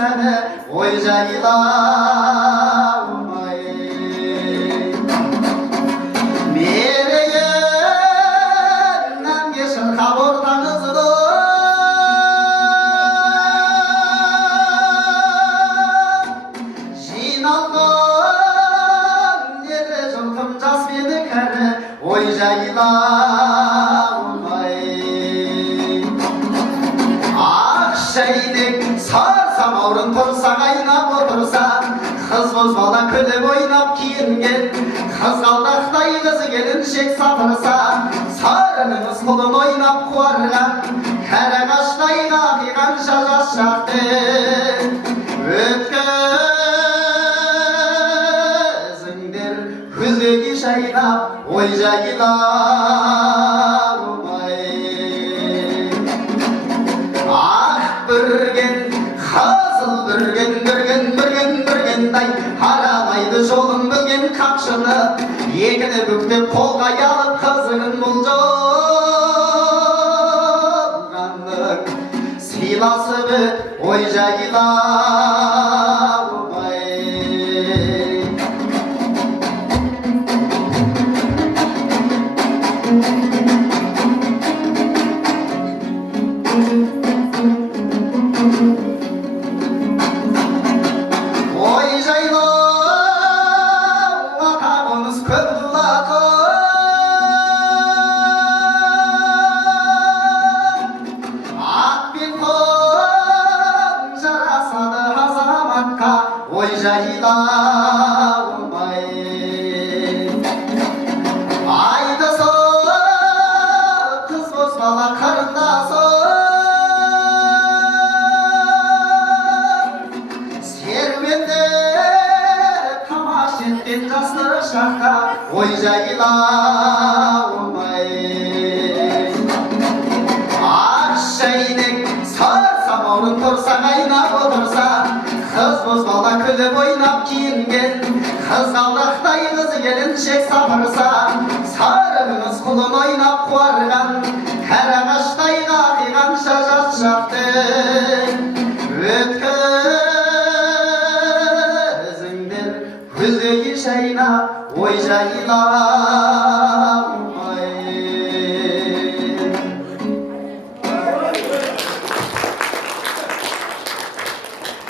seni oy jaylamay Mereyen'den geçin kabordanızdı Jinaldan yere жылтым жас мені кәрі ой жайламай Ақшайдек сарсам аурын тұрса қайнап отырса Қыз боз бала күліп ойнап киінген Қызғалдақтай қызы келіншек сатырса Сарыныңыз құлын ойнап қуарған Кәрі қаштай қақиғанша жас шақты Өткізіңдер күлдегі жайнап ой жайламай Ақ бүрген қызыл бүргендай арамайды жолын бөлген қамшыны екіні бүктеп қолға алып қызығын бұлжылғандық сыйласып өт ой жайламай ой жайламай айдасы қыз боз бала қарындасы серуенде тамаш еткен жастық шақта ой жайламай ақ шәйнек сарсам аурын тұрса қайнап отырса Қыз боз бала күліп ойнап киінген Қызғалдақтай қызы келіншек сапырса Сарыңыз құлын ойнап қуарған Кәрі ағаштай қақиғанша жас шақты Өткізіңдер күлдегі жайнап ой жайламай